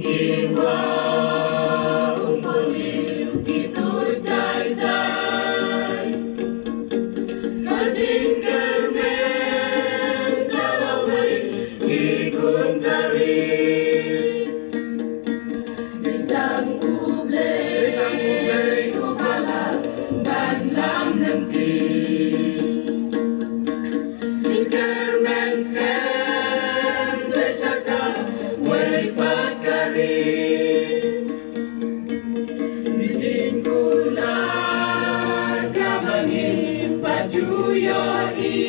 Iwa umponi itu jai-jai Kajing kermen kalawai ikun kari Bintang ublay ubalam ban lam nanti Jing kermen sen desaka way pakari Bijing kulat kabangin pajuyoi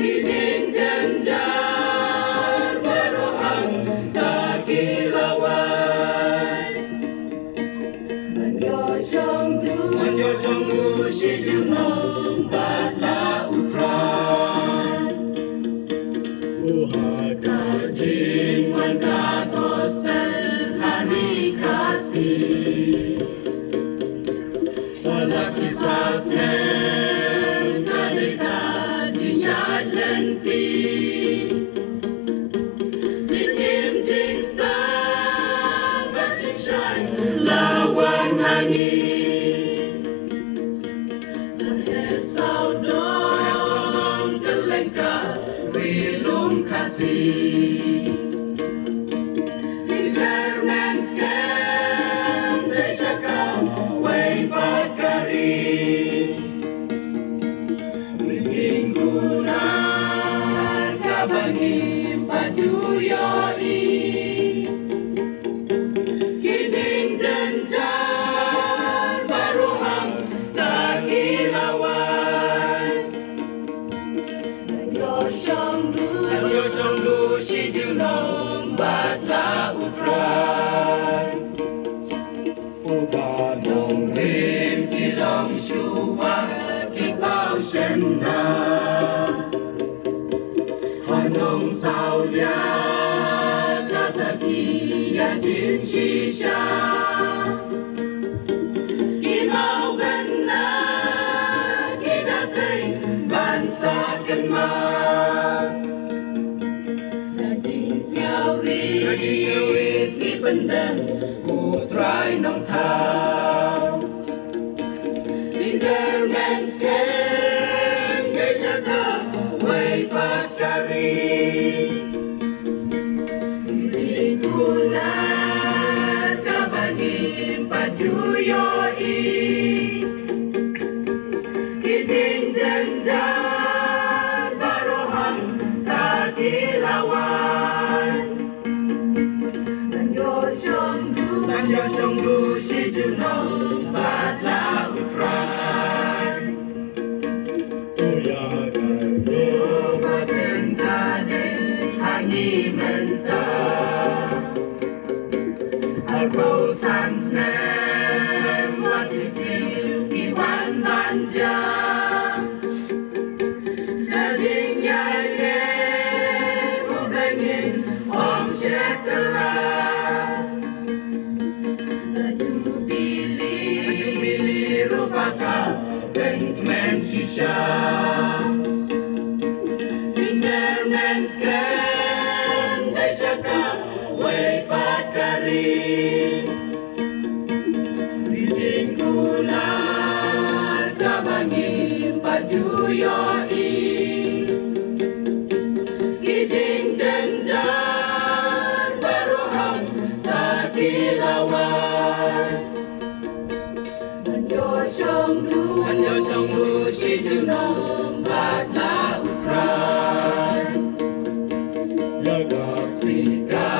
Izin janjar barohang takilawan Menyosyong du si junong batla utran Kajing wanka gospel hari kasih Salah siswa sen kadeka jinyat lenti Jingim jing star bajing shine lawan angin Leher saudong kelengkar rilum kasih Jingerman skem desakam way pakari Bijing kunan kabangin pajuyoi Kijing janjar baruhang takilawan Menyosyong du si junong batla utran Ubanong rim kilong syuwa kipao syenna Hanong sao liat nazaki yan jin shisha Imau benar kita kay bansa kenma Rajin siaw rit di pendem putrai nong tau Jingerman skem desaka way pakari Bijing kulat kabangin pajuyoi Kijing janjar barohang takilawan Menyosyong du si junong batla utran Sobaten kade hangi mentah Albau san snem wajisil iwan manja Dajing yanye ubengin om syekela Baju bili rupaka bengmen shisha Jingerman skem desaka way pakari Bijing kulat kabangin pajuyoi Kijing janjar barohang takilawan Menyosyong du si junong batla utran Yaga spika